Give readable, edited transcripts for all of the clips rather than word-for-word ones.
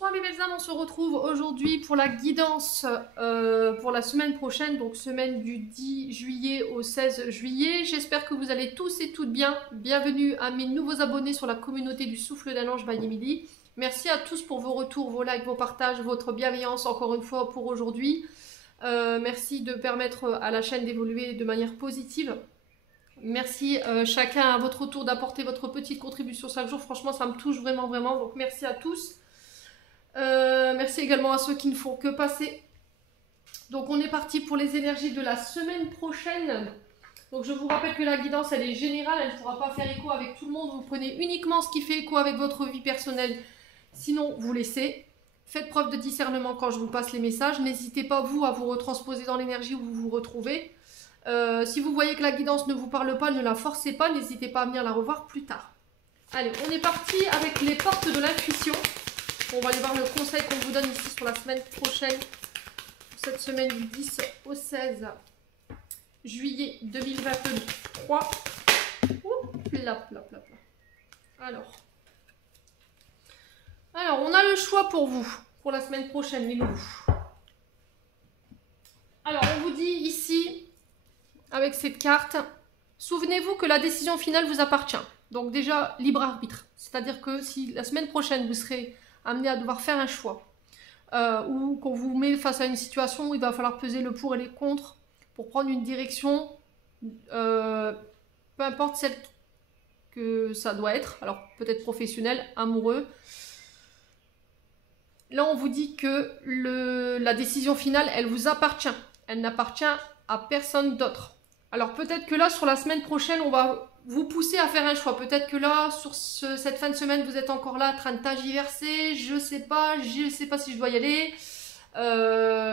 Bonsoir mes belles âmes, on se retrouve aujourd'hui pour la guidance pour la semaine prochaine, donc semaine du 10 juillet au 16 juillet. J'espère que vous allez tous et toutes bien. Bienvenue à mes nouveaux abonnés sur la communauté du Souffle d'un Ange by Emily. Merci à tous pour vos retours, vos likes, vos partages, votre bienveillance encore une fois pour aujourd'hui. Merci de permettre à la chaîne d'évoluer de manière positive. Merci chacun à votre tour d'apporter votre petite contribution chaque jour. Franchement, ça me touche vraiment, vraiment. Donc, merci à tous. Merci également à ceux qui ne font que passer. Donc, on est parti pour les énergies de la semaine prochaine. Donc, je vous rappelle que la guidance, elle est générale. Elle ne pourra pas faire écho avec tout le monde. Vous prenez uniquement ce qui fait écho avec votre vie personnelle. Sinon, vous laissez. Faites preuve de discernement quand je vous passe les messages. N'hésitez pas, vous, à vous retransposer dans l'énergie où vous vous retrouvez. Si vous voyez que la guidance ne vous parle pas, ne la forcez pas, n'hésitez pas à venir la revoir plus tard. Allez, on est parti avec les portes de l'intuition. On va aller voir le conseil qu'on vous donne ici sur la semaine prochaine, cette semaine du 10 au 16 juillet 2023. Alors, on a le choix pour vous, pour la semaine prochaine, les loulous. Alors, on vous dit ici, avec cette carte, souvenez-vous que la décision finale vous appartient. Donc déjà, libre arbitre. C'est-à-dire que si la semaine prochaine, vous serez amené à devoir faire un choix, ou qu'on vous met face à une situation où il va falloir peser le pour et les contre pour prendre une direction, peu importe celle que ça doit être, alors peut-être professionnel, amoureux. Là, on vous dit que la décision finale, elle vous appartient. Elle n'appartient à personne d'autre. Alors peut-être que là, sur la semaine prochaine, on va vous pousser à faire un choix. Peut-être que là, sur cette fin de semaine, vous êtes encore là en train de tergiverser. Je sais pas si je dois y aller.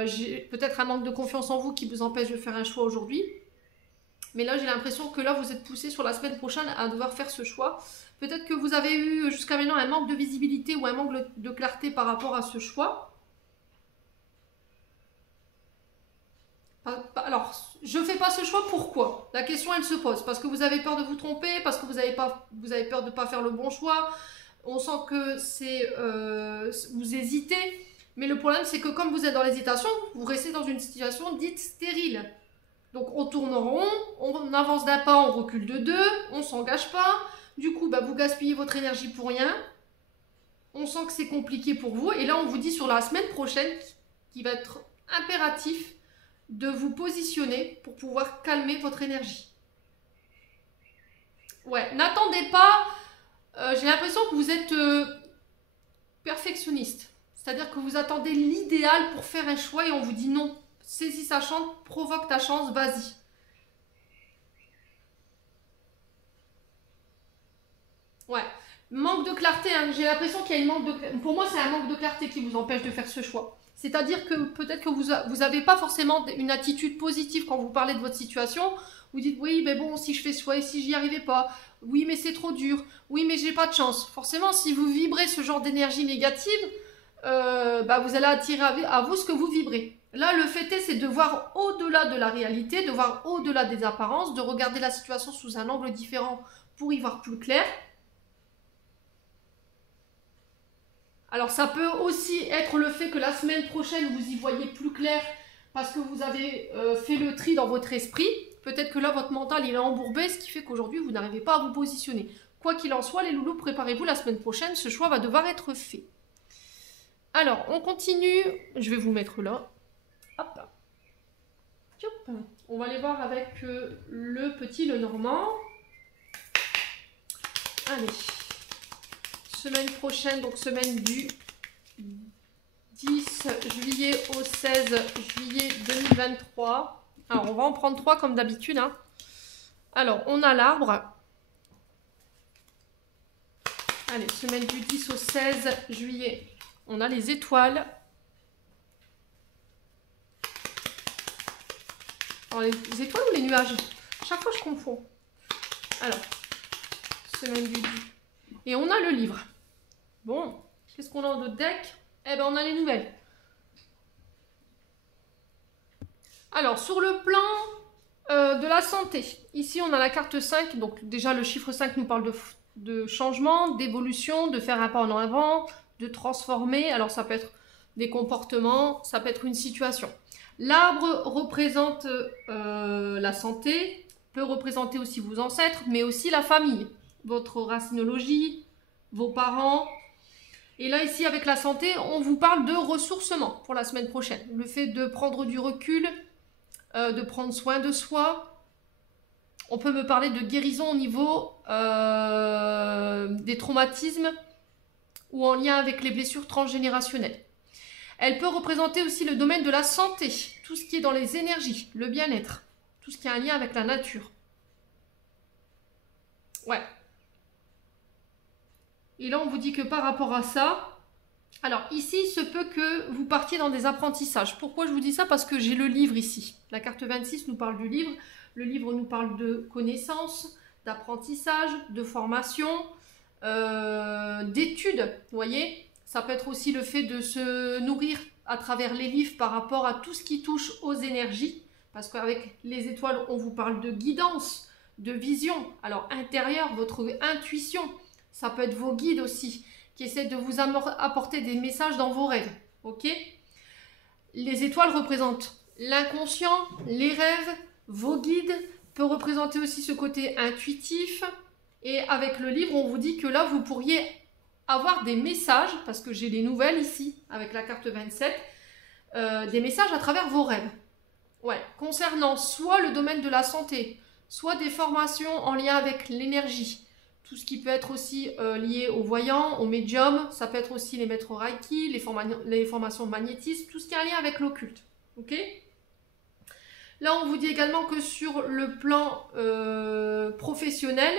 J'ai peut-être un manque de confiance en vous qui vous empêche de faire un choix aujourd'hui. Mais là, j'ai l'impression que là, vous êtes poussé sur la semaine prochaine à devoir faire ce choix. Peut-être que vous avez eu jusqu'à maintenant un manque de visibilité ou un manque de clarté par rapport à ce choix. Alors, je ne fais pas ce choix, pourquoi? La question, elle se pose. Parce que vous avez peur de vous tromper, parce que vous avez peur de ne pas faire le bon choix. On sent que c'est... vous hésitez. Mais le problème, c'est que comme vous êtes dans l'hésitation, vous restez dans une situation dite stérile. Donc, on tourne en rond, on avance d'un pas, on recule de deux, on ne s'engage pas. Du coup, vous gaspillez votre énergie pour rien. On sent que c'est compliqué pour vous. Et là, on vous dit sur la semaine prochaine qu'il va être impératif de vous positionner pour pouvoir calmer votre énergie. Ouais, n'attendez pas, j'ai l'impression que vous êtes perfectionniste. C'est-à-dire que vous attendez l'idéal pour faire un choix et on vous dit non. Saisis sa chance, provoque ta chance, vas-y. Ouais, manque de clarté, hein. J'ai l'impression qu'il y a une manque de clarté. Pour moi, c'est un manque de clarté qui vous empêche de faire ce choix. C'est-à-dire que peut-être que vous n'avez pas forcément une attitude positive quand vous parlez de votre situation. Vous dites, oui, mais bon, si je fais ce choix et si j'y arrivais pas. Oui, mais c'est trop dur. Oui, mais j'ai pas de chance. Forcément, si vous vibrez ce genre d'énergie négative, vous allez attirer à vous ce que vous vibrez. Là, le fait est, c'est de voir au-delà de la réalité, de voir au-delà des apparences, de regarder la situation sous un angle différent pour y voir plus clair. Alors ça peut aussi être le fait que la semaine prochaine vous y voyez plus clair parce que vous avez fait le tri dans votre esprit. Peut-être que là votre mental il est embourbé, ce qui fait qu'aujourd'hui vous n'arrivez pas à vous positionner. Quoi qu'il en soit les loulous, préparez-vous, la semaine prochaine ce choix va devoir être fait. Alors on continue, je vais vous mettre là. Hop. Hop. On va aller voir avec le petit Lenormand. Allez. Semaine prochaine, donc semaine du 10 juillet au 16 juillet 2023. Alors, on va en prendre 3 comme d'habitude. Hein. Alors, on a l'arbre. Allez, semaine du 10 au 16 juillet. On a les étoiles. Alors, les étoiles ou les nuages? Chaque fois, je confonds. Alors, semaine du 10. Et on a le livre. Bon, qu'est-ce qu'on a dans notre deck? Eh bien, on a les nouvelles. Alors, sur le plan de la santé, ici, on a la carte 5. Donc, déjà, le chiffre 5 nous parle de changement, d'évolution, de faire un pas en avant, de transformer. Alors ça peut être des comportements, ça peut être une situation. L'arbre représente la santé, peut représenter aussi vos ancêtres, mais aussi la famille, votre racinologie, vos parents. Et là, ici, avec la santé, on vous parle de ressourcement pour la semaine prochaine. Le fait de prendre du recul, de prendre soin de soi. On peut me parler de guérison au niveau des traumatismes ou en lien avec les blessures transgénérationnelles. Elle peut représenter aussi le domaine de la santé, tout ce qui est dans les énergies, le bien-être, tout ce qui a un lien avec la nature. Ouais. Et là, on vous dit que par rapport à ça, alors ici, il se peut que vous partiez dans des apprentissages. Pourquoi je vous dis ça? Parce que j'ai le livre ici. La carte 26 nous parle du livre. Le livre nous parle de connaissances, d'apprentissage, de formation, d'études. Vous voyez? Ça peut être aussi le fait de se nourrir à travers les livres par rapport à tout ce qui touche aux énergies. Parce qu'avec les étoiles, on vous parle de guidance, de vision. Alors intérieur, votre intuition. Ça peut être vos guides aussi, qui essaient de vous apporter des messages dans vos rêves. Ok? Les étoiles représentent l'inconscient, les rêves, vos guides, peut représenter aussi ce côté intuitif. Et avec le livre, on vous dit que là, vous pourriez avoir des messages, parce que j'ai les nouvelles ici, avec la carte 27, des messages à travers vos rêves. Ouais, concernant soit le domaine de la santé, soit des formations en lien avec l'énergie. Tout ce qui peut être aussi lié aux voyants, aux médiums, ça peut être aussi les maîtres Reiki, les formations de magnétisme, tout ce qui a un lien avec l'occulte. Ok? Là, on vous dit également que sur le plan professionnel,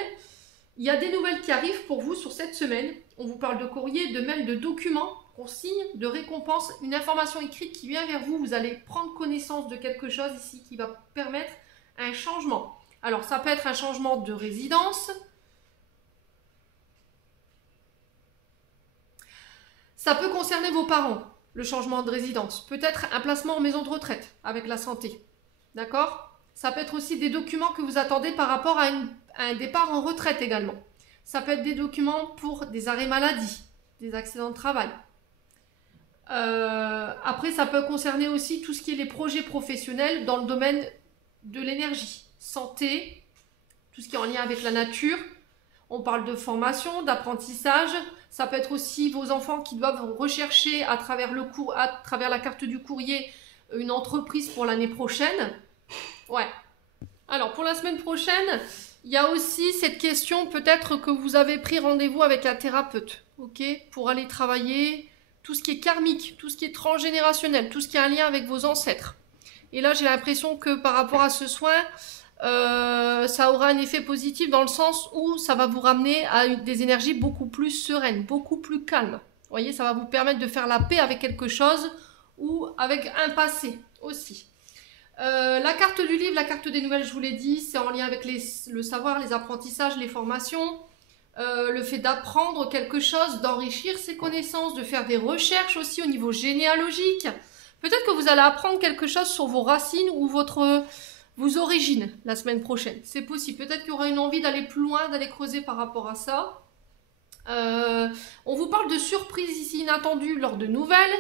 il y a des nouvelles qui arrivent pour vous sur cette semaine. On vous parle de courrier, de mails, de documents, consignes, de récompenses, une information écrite qui vient vers vous. Vous allez prendre connaissance de quelque chose ici qui va permettre un changement. Alors, ça peut être un changement de résidence. Ça peut concerner vos parents, le changement de résidence. Peut-être un placement en maison de retraite avec la santé. D'accord? Ça peut être aussi des documents que vous attendez par rapport à un départ en retraite également. Ça peut être des documents pour des arrêts maladie, des accidents de travail. Après, ça peut concerner aussi tout ce qui est les projets professionnels dans le domaine de l'énergie, santé, tout ce qui est en lien avec la nature. On parle de formation, d'apprentissage. Ça peut être aussi vos enfants qui doivent rechercher à travers la carte du courrier une entreprise pour l'année prochaine. Ouais. Alors, pour la semaine prochaine, il y a aussi cette question, peut-être que vous avez pris rendez-vous avec un thérapeute, ok, pour aller travailler tout ce qui est karmique, tout ce qui est transgénérationnel, tout ce qui a un lien avec vos ancêtres. Et là, j'ai l'impression que par rapport à ce soin, ça aura un effet positif dans le sens où ça va vous ramener à des énergies beaucoup plus sereines, beaucoup plus calmes. Vous voyez, ça va vous permettre de faire la paix avec quelque chose ou avec un passé aussi. La carte du livre, la carte des nouvelles, je vous l'ai dit, c'est en lien avec le savoir, les apprentissages, les formations, le fait d'apprendre quelque chose, d'enrichir ses connaissances, de faire des recherches aussi au niveau généalogique. Peut-être que vous allez apprendre quelque chose sur vos racines ou vos origines la semaine prochaine. C'est possible. Peut-être qu'il y aura une envie d'aller plus loin, d'aller creuser par rapport à ça. On vous parle de surprises ici inattendues lors de nouvelles,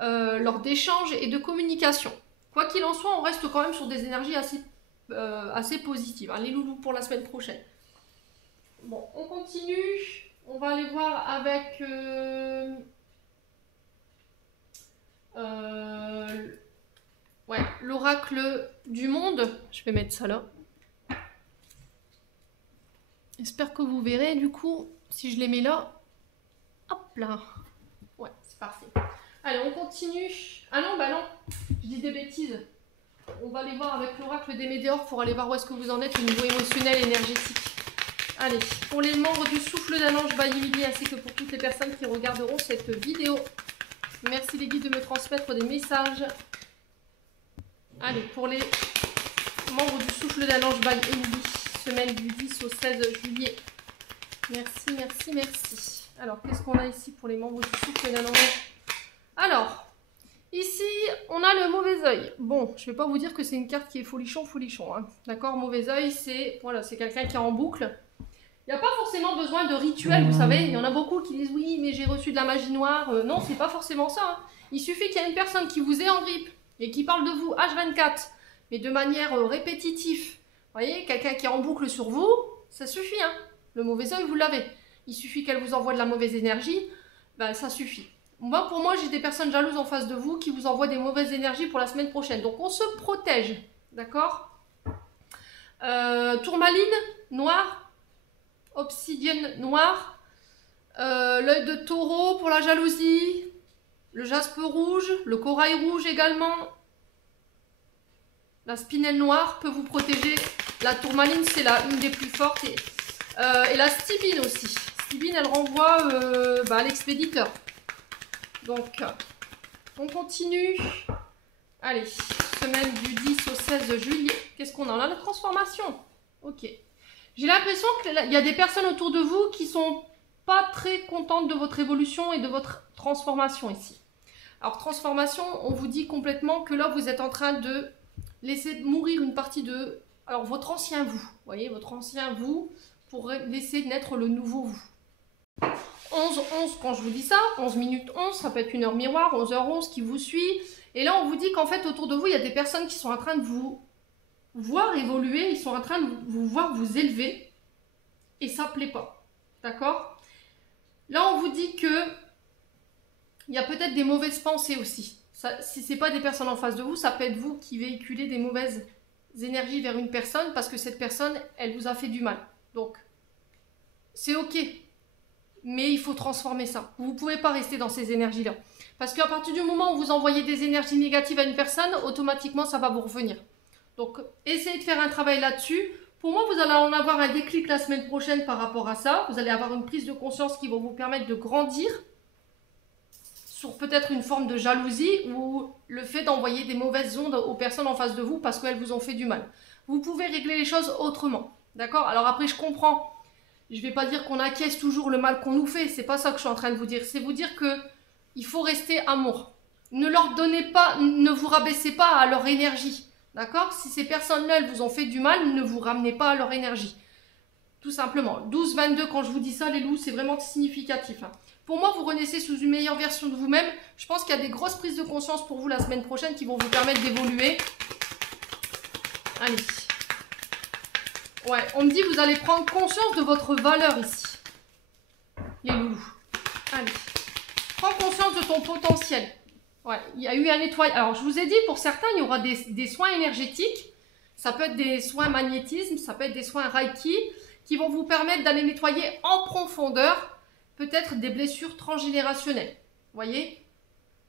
lors d'échanges et de communication. Quoi qu'il en soit, on reste quand même sur des énergies assez positives. Hein, les loulous pour la semaine prochaine. Bon, on continue. On va aller voir avec ouais, l'oracle du monde. Je vais mettre ça là. J'espère que vous verrez du coup, si je les mets là. Hop là. Ouais, c'est parfait. Allez, on continue. Ah non, bah non, je dis des bêtises. On va aller voir avec l'oracle des météores pour aller voir où est-ce que vous en êtes au niveau émotionnel, énergétique. Allez, pour les membres du souffle d'un ange by Emily, ainsi que pour toutes les personnes qui regarderont cette vidéo. Merci les guides de me transmettre des messages. Allez, pour les membres du souffle d'un ange by Emily, semaine du 10 au 16 juillet. Merci, merci, merci. Alors, qu'est-ce qu'on a ici pour les membres du souffle d'un ange? Alors, ici, on a le mauvais œil. Bon, je ne vais pas vous dire que c'est une carte qui est folichon, folichon. Hein. D'accord, mauvais œil, c'est voilà, c'est quelqu'un qui est en boucle. Il n'y a pas forcément besoin de rituel, vous savez. Il y en a beaucoup qui disent oui, mais j'ai reçu de la magie noire. Non, c'est pas forcément ça. Hein. Il suffit qu'il y ait une personne qui vous est en grippe et qui parle de vous H24, mais de manière répétitive. Vous voyez, quelqu'un qui est en boucle sur vous, ça suffit. Hein. Le mauvais œil, vous l'avez. Il suffit qu'elle vous envoie de la mauvaise énergie, ben, ça suffit. Moi, pour moi, j'ai des personnes jalouses en face de vous qui vous envoient des mauvaises énergies pour la semaine prochaine. Donc, on se protège. D'accord? Tourmaline, noir. Obsidienne noire, l'œil de taureau pour la jalousie, le jaspe rouge, le corail rouge également, la spinelle noire peut vous protéger, la tourmaline c'est une des plus fortes, et la stibine aussi. Stibine elle renvoie à l'expéditeur. Donc on continue. Allez, semaine du 10 au 16 juillet, qu'est-ce qu'on a? On a la transformation. Ok. J'ai l'impression qu'il y a des personnes autour de vous qui ne sont pas très contentes de votre évolution et de votre transformation ici. Alors, transformation, on vous dit complètement que là, vous êtes en train de laisser mourir une partie de... Alors, votre ancien vous, vous voyez, votre ancien vous, pour laisser naître le nouveau vous. 11, quand je vous dis ça, 11 minutes 11, ça peut être une heure miroir, 11h11 qui vous suit. Et là, on vous dit qu'en fait, autour de vous, il y a des personnes qui sont en train de vous voir évoluer, ils sont en train de vous voir vous élever et ça ne plaît pas, d'accord? Là on vous dit que il y a peut-être des mauvaises pensées aussi. Ça, si ce n'est pas des personnes en face de vous, ça peut être vous qui véhiculez des mauvaises énergies vers une personne parce que cette personne, elle vous a fait du mal. Donc, c'est ok, mais il faut transformer ça. Vous ne pouvez pas rester dans ces énergies-là. Parce qu'à partir du moment où vous envoyez des énergies négatives à une personne, automatiquement ça va vous revenir. Donc, essayez de faire un travail là-dessus. Pour moi, vous allez en avoir un déclic la semaine prochaine par rapport à ça. Vous allez avoir une prise de conscience qui va vous permettre de grandir sur peut-être une forme de jalousie ou le fait d'envoyer des mauvaises ondes aux personnes en face de vous parce qu'elles vous ont fait du mal. Vous pouvez régler les choses autrement. D'accord? Alors après, je comprends. Je ne vais pas dire qu'on acquiesce toujours le mal qu'on nous fait. C'est pas ça que je suis en train de vous dire. C'est vous dire qu'il faut rester amour. Ne leur donnez pas, ne vous rabaissez pas à leur énergie. D'accord? Si ces personnes-là, elles vous ont fait du mal, ne vous ramenez pas à leur énergie. Tout simplement. 12-22, quand je vous dis ça, les loups, c'est vraiment significatif. Hein. Pour moi, vous renaissez sous une meilleure version de vous-même. Je pense qu'il y a des grosses prises de conscience pour vous la semaine prochaine qui vont vous permettre d'évoluer. Allez. Ouais, on me dit que vous allez prendre conscience de votre valeur ici. Les loulous. Allez. Prends conscience de ton potentiel. Ouais, il y a eu un nettoyage. Alors, je vous ai dit, pour certains, il y aura des soins énergétiques. Ça peut être des soins magnétisme, ça peut être des soins Reiki, qui vont vous permettre d'aller nettoyer en profondeur, peut-être des blessures transgénérationnelles. Vous voyez?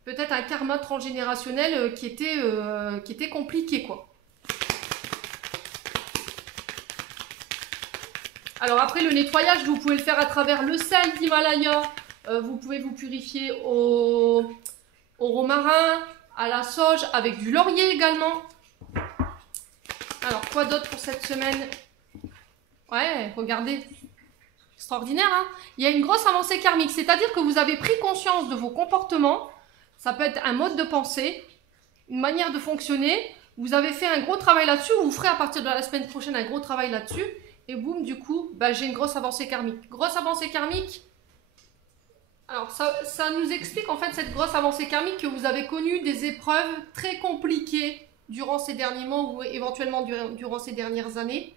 Peut-être un karma transgénérationnel qui était compliqué, quoi. Alors après, le nettoyage, vous pouvez le faire à travers le sel d'Himalaya. Vous pouvez vous purifier au romarin, à la sauge, avec du laurier également. Alors, quoi d'autre pour cette semaine? Ouais, regardez. Extraordinaire, hein? Il y a une grosse avancée karmique, c'est-à-dire que vous avez pris conscience de vos comportements. Ça peut être un mode de pensée, une manière de fonctionner. Vous avez fait un gros travail là-dessus, vous ferez à partir de la semaine prochaine un gros travail là-dessus. Et boum, du coup, bah, j'ai une grosse avancée karmique. Grosse avancée karmique. Alors, ça nous explique en fait cette grosse avancée karmique que vous avez connu des épreuves très compliquées durant ces derniers mois ou éventuellement durant ces dernières années.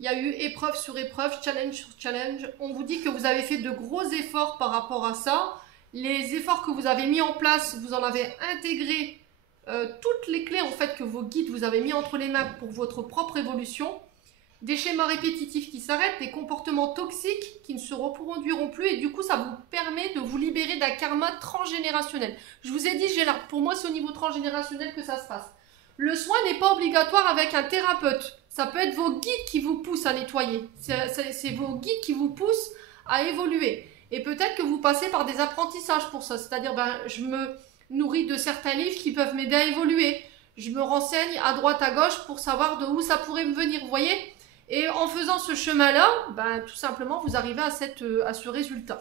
Il y a eu épreuve sur épreuve, challenge sur challenge. On vous dit que vous avez fait de gros efforts par rapport à ça. Les efforts que vous avez mis en place, vous en avez intégré toutes les clés en fait que vos guides vous avez mis entre les mains pour votre propre évolution. Des schémas répétitifs qui s'arrêtent, des comportements toxiques qui ne se reproduiront plus et du coup ça vous permet de vous libérer d'un karma transgénérationnel. Je vous ai dit, pour moi c'est au niveau transgénérationnel que ça se passe. Le soin n'est pas obligatoire avec un thérapeute. Ça peut être vos guides qui vous poussent à nettoyer. C'est vos guides qui vous poussent à évoluer. Et peut-être que vous passez par des apprentissages pour ça. C'est-à-dire, ben, je me nourris de certains livres qui peuvent m'aider à évoluer. Je me renseigne à droite, à gauche pour savoir de où ça pourrait me venir. Vous voyez ? Et en faisant ce chemin-là, ben, tout simplement, vous arrivez à ce résultat.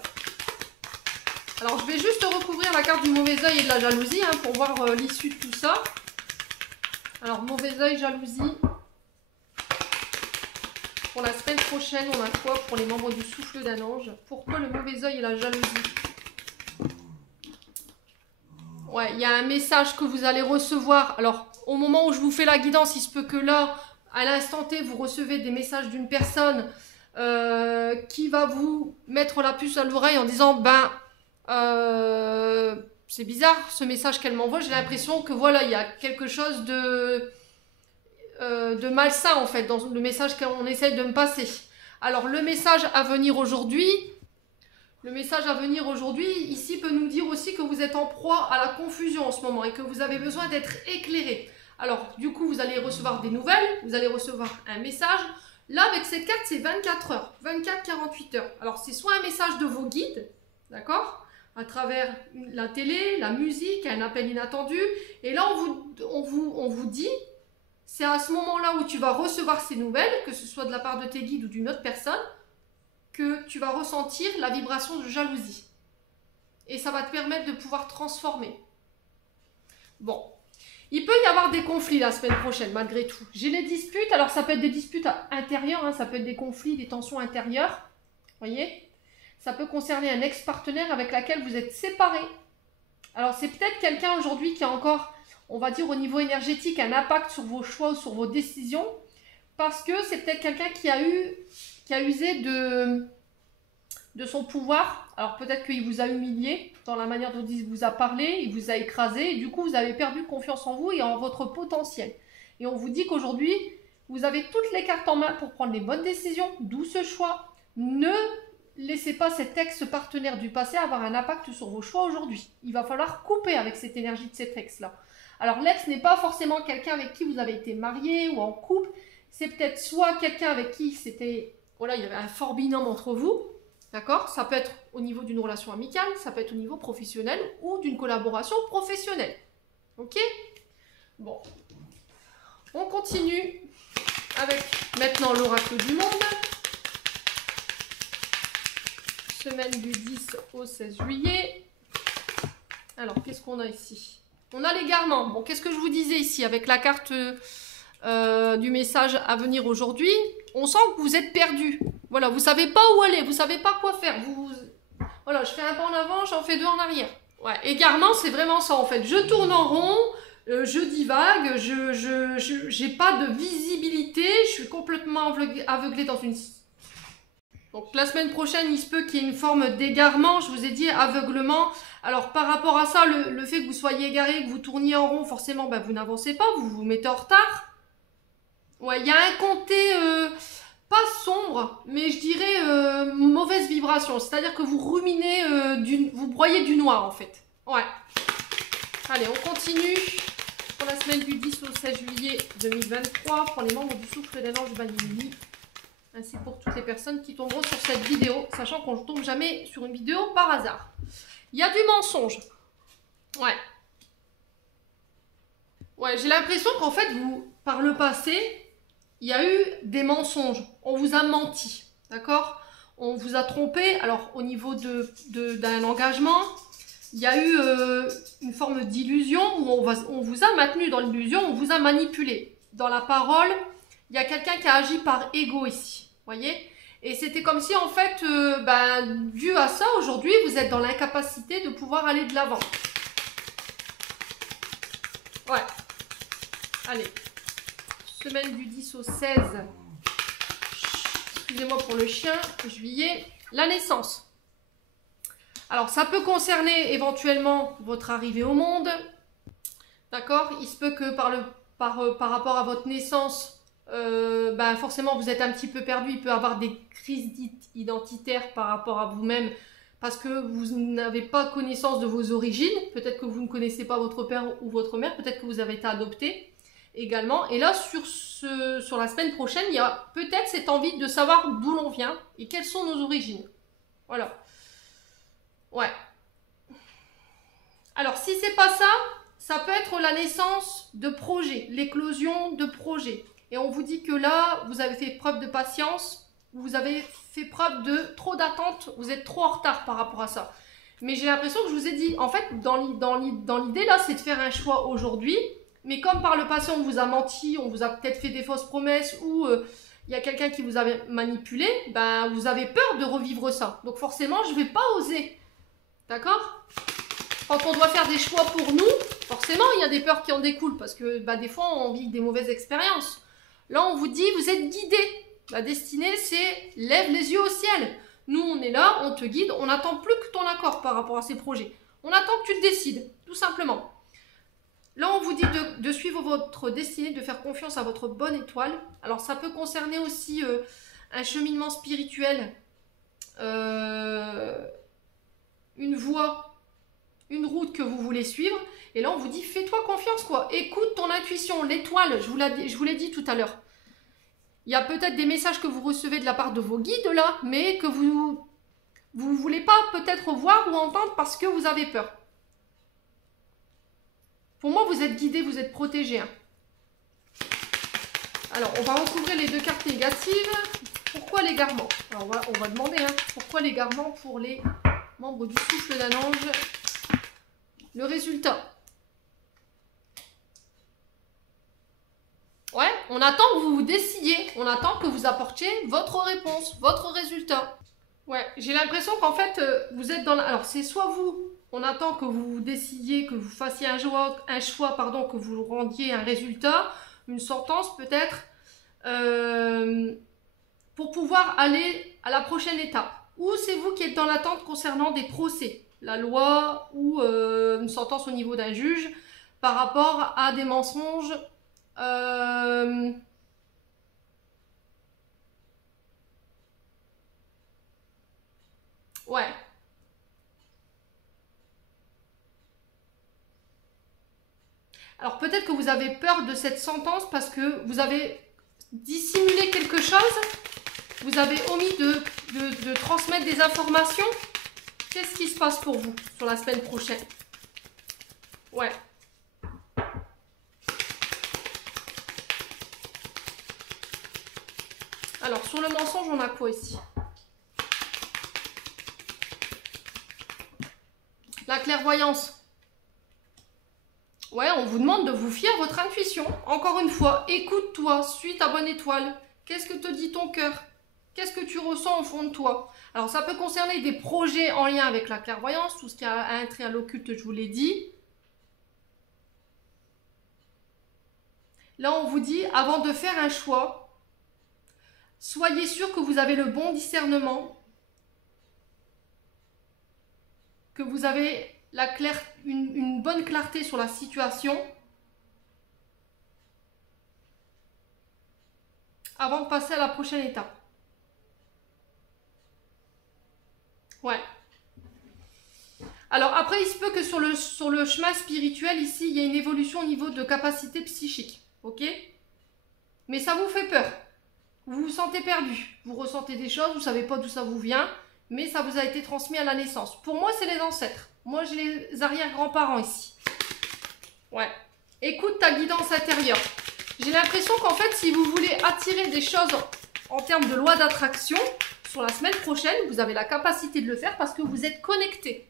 Alors, je vais juste recouvrir la carte du mauvais œil et de la jalousie hein, pour voir l'issue de tout ça. Alors, mauvais œil, jalousie. Pour la semaine prochaine, on a quoi pour les membres du souffle d'un ange? Pourquoi le mauvais œil et la jalousie? Ouais, il y a un message que vous allez recevoir. Alors, au moment où je vous fais la guidance, il se peut que là, à l'instant T, vous recevez des messages d'une personne qui va vous mettre la puce à l'oreille en disant, ben, c'est bizarre ce message qu'elle m'envoie. J'ai l'impression que voilà, il y a quelque chose de malsain en fait dans le message qu'on essaye de me passer. Alors, le message à venir aujourd'hui. Le message à venir aujourd'hui, ici, peut nous dire aussi que vous êtes en proie à la confusion en ce moment et que vous avez besoin d'être éclairé. Alors, du coup, vous allez recevoir des nouvelles, vous allez recevoir un message. Là, avec cette carte, c'est 24 heures, 24-48 heures. Alors, c'est soit un message de vos guides, d'accord, à travers la télé, la musique, un appel inattendu. Et là, on vous dit, c'est à ce moment-là où tu vas recevoir ces nouvelles, que ce soit de la part de tes guides ou d'une autre personne, que tu vas ressentir la vibration de jalousie. Et ça va te permettre de pouvoir transformer. Bon. Il peut y avoir des conflits la semaine prochaine, malgré tout. J'ai les disputes, alors ça peut être des disputes intérieures, hein, ça peut être des conflits, des tensions intérieures. Voyez? Ça peut concerner un ex-partenaire avec lequel vous êtes séparés. Alors c'est peut-être quelqu'un aujourd'hui qui a encore, on va dire au niveau énergétique, un impact sur vos choix ou sur vos décisions. Parce que c'est peut-être quelqu'un qui a usé de son pouvoir. Alors peut-être qu'il vous a humilié dans la manière dont il vous a parlé, il vous a écrasé, et du coup vous avez perdu confiance en vous et en votre potentiel. Et on vous dit qu'aujourd'hui, vous avez toutes les cartes en main pour prendre les bonnes décisions, d'où ce choix. Ne laissez pas cet ex-partenaire du passé avoir un impact sur vos choix aujourd'hui. Il va falloir couper avec cette énergie de cet ex-là. Alors l'ex n'est pas forcément quelqu'un avec qui vous avez été marié ou en couple, c'est peut-être soit quelqu'un avec qui c'était... Voilà, il y avait un fort binôme entre vous, d'accord? Ça peut être au niveau d'une relation amicale, ça peut être au niveau professionnel ou d'une collaboration professionnelle. Ok? Bon. On continue avec maintenant l'oracle du monde. Semaine du 10 au 16 juillet. Alors, qu'est-ce qu'on a ici? On a l'égarement. Bon, qu'est-ce que je vous disais ici avec la carte... du message à venir aujourd'hui, on sent que vous êtes perdu. Voilà, vous savez pas où aller, vous savez pas quoi faire. Voilà, je fais un pas en avant, j'en fais deux en arrière. Ouais, égarement, c'est vraiment ça en fait. Je tourne en rond, je divague, j'ai pas de visibilité, je suis complètement aveuglée dans une... Donc la semaine prochaine, il se peut qu'il y ait une forme d'égarement, je vous ai dit aveuglement. Alors par rapport à ça, le fait que vous soyez égaré, que vous tourniez en rond, forcément, ben, vous n'avancez pas, vous vous mettez en retard. Ouais, il y a un côté pas sombre, mais je dirais mauvaise vibration. C'est-à-dire que vous ruminez, vous broyez du noir en fait. Ouais. Allez, on continue pour la semaine du 10 au 16 juillet 2023 pour les membres du souffle d'un ange Banini. Ainsi pour toutes les personnes qui tomberont sur cette vidéo, sachant qu'on ne tombe jamais sur une vidéo par hasard. Il y a du mensonge. Ouais. Ouais, j'ai l'impression qu'en fait, par le passé... Il y a eu des mensonges, on vous a menti, d'accord? On vous a trompé, alors au niveau d'un engagement, il y a eu une forme d'illusion où on vous a maintenu dans l'illusion, on vous a manipulé. Dans la parole, il y a quelqu'un qui a agi par ego ici, voyez? Et c'était comme si en fait, dû à ça, aujourd'hui, vous êtes dans l'incapacité de pouvoir aller de l'avant. Ouais, allez. Semaine du 10 au 16, excusez-moi pour le chien, juillet, la naissance. Alors, ça peut concerner éventuellement votre arrivée au monde, d'accord? Il se peut que par rapport à votre naissance, forcément vous êtes un petit peu perdu, il peut y avoir des crises identitaires par rapport à vous-même, parce que vous n'avez pas connaissance de vos origines, peut-être que vous ne connaissez pas votre père ou votre mère, peut-être que vous avez été adopté. Également, et là sur la semaine prochaine, il y a peut-être cette envie de savoir d'où l'on vient et quelles sont nos origines. Voilà. Ouais. Alors si c'est pas ça, ça peut être la naissance de projets, l'éclosion de projets. Et on vous dit que là, vous avez fait preuve de patience, vous avez fait preuve de trop d'attente, vous êtes trop en retard par rapport à ça. Mais j'ai l'impression que je vous ai dit, en fait, dans l'idée là, c'est de faire un choix aujourd'hui. Mais comme par le passé, on vous a menti, on vous a peut-être fait des fausses promesses ou il il y a quelqu'un qui vous a manipulé, ben, vous avez peur de revivre ça. Donc forcément, je ne vais pas oser. D'accord? Quand on doit faire des choix pour nous, forcément, il y a des peurs qui en découlent parce que bah, des fois, on vit des mauvaises expériences. Là, on vous dit, vous êtes guidé. La destinée, c'est lève les yeux au ciel. Nous, on est là, on te guide, on n'attend plus que ton accord par rapport à ces projets. On attend que tu le décides, tout simplement. Là, on vous dit de suivre votre destinée, de faire confiance à votre bonne étoile. Alors, ça peut concerner aussi un cheminement spirituel, une voie, une route que vous voulez suivre. Et là, on vous dit, fais-toi confiance, quoi. Écoute ton intuition, l'étoile, je vous l'ai dit tout à l'heure. Il y a peut-être des messages que vous recevez de la part de vos guides, là, mais que vous ne voulez pas peut-être voir ou entendre parce que vous avez peur. Pour moi, vous êtes guidé, vous êtes protégé. Hein. Alors, on va recouvrir les 2 cartes négatives. Pourquoi l'égarement? Alors, on va demander, hein, pourquoi l'égarement pour les membres du souffle d'un ange? Le résultat. Ouais, on attend que vous vous décidiez. On attend que vous apportiez votre réponse, votre résultat. Ouais, j'ai l'impression qu'en fait, vous êtes dans la... Alors, c'est soit vous... On attend que vous décidiez, que vous fassiez un choix, que vous rendiez un résultat, une sentence peut-être, pour pouvoir aller à la prochaine étape. Ou c'est vous qui êtes dans l'attente concernant des procès, la loi ou une sentence au niveau d'un juge par rapport à des mensonges. Ouais. Alors peut-être que vous avez peur de cette sentence parce que vous avez dissimulé quelque chose, vous avez omis de transmettre des informations. Qu'est-ce qui se passe pour vous sur la semaine prochaine? Ouais. Alors sur le mensonge, on a quoi ici? La clairvoyance. Ouais, on vous demande de vous fier à votre intuition. Encore une fois, écoute-toi, suis ta bonne étoile. Qu'est-ce que te dit ton cœur? Qu'est-ce que tu ressens au fond de toi? Alors, ça peut concerner des projets en lien avec la clairvoyance, tout ce qui a un trait à l'occulte, je vous l'ai dit. Là, on vous dit, avant de faire un choix, soyez sûr que vous avez le bon discernement, que vous avez une bonne clarté sur la situation avant de passer à la prochaine étape. Ouais. Alors après, il se peut que sur le chemin spirituel, ici, il y ait une évolution au niveau de capacité psychique. Ok? Mais ça vous fait peur. Vous vous sentez perdu. Vous ressentez des choses, vous ne savez pas d'où ça vous vient, mais ça vous a été transmis à la naissance. Pour moi, c'est les ancêtres. Moi, j'ai les arrière-grands-parents ici. Ouais. Écoute ta guidance intérieure. J'ai l'impression qu'en fait, si vous voulez attirer des choses en termes de loi d'attraction, sur la semaine prochaine, vous avez la capacité de le faire parce que vous êtes connecté.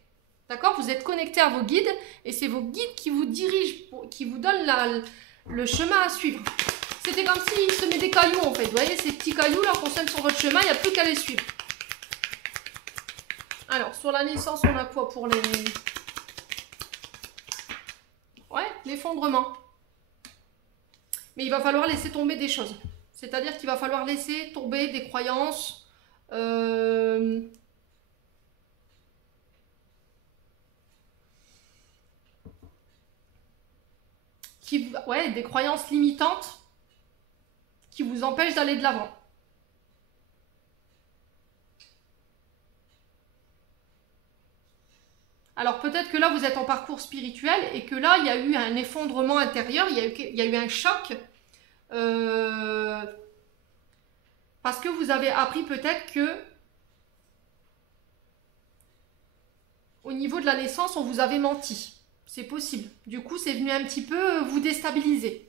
D'accord? Vous êtes connecté à vos guides et c'est vos guides qui vous dirigent, qui vous donnent le chemin à suivre. C'était comme s'ils semaient des cailloux en fait. Vous voyez, ces petits cailloux là qu'on sème sur votre chemin, il n'y a plus qu'à les suivre. Alors, sur la naissance, on a quoi pour les... Ouais, l'effondrement. Mais il va falloir laisser tomber des choses. C'est-à-dire qu'il va falloir laisser tomber des croyances. Ouais, des croyances limitantes qui vous empêchent d'aller de l'avant. Alors peut-être que là, vous êtes en parcours spirituel et que là, il y a eu un effondrement intérieur, il y a eu un choc. Parce que vous avez appris peut-être que au niveau de la naissance, on vous avait menti. C'est possible. Du coup, c'est venu un petit peu vous déstabiliser.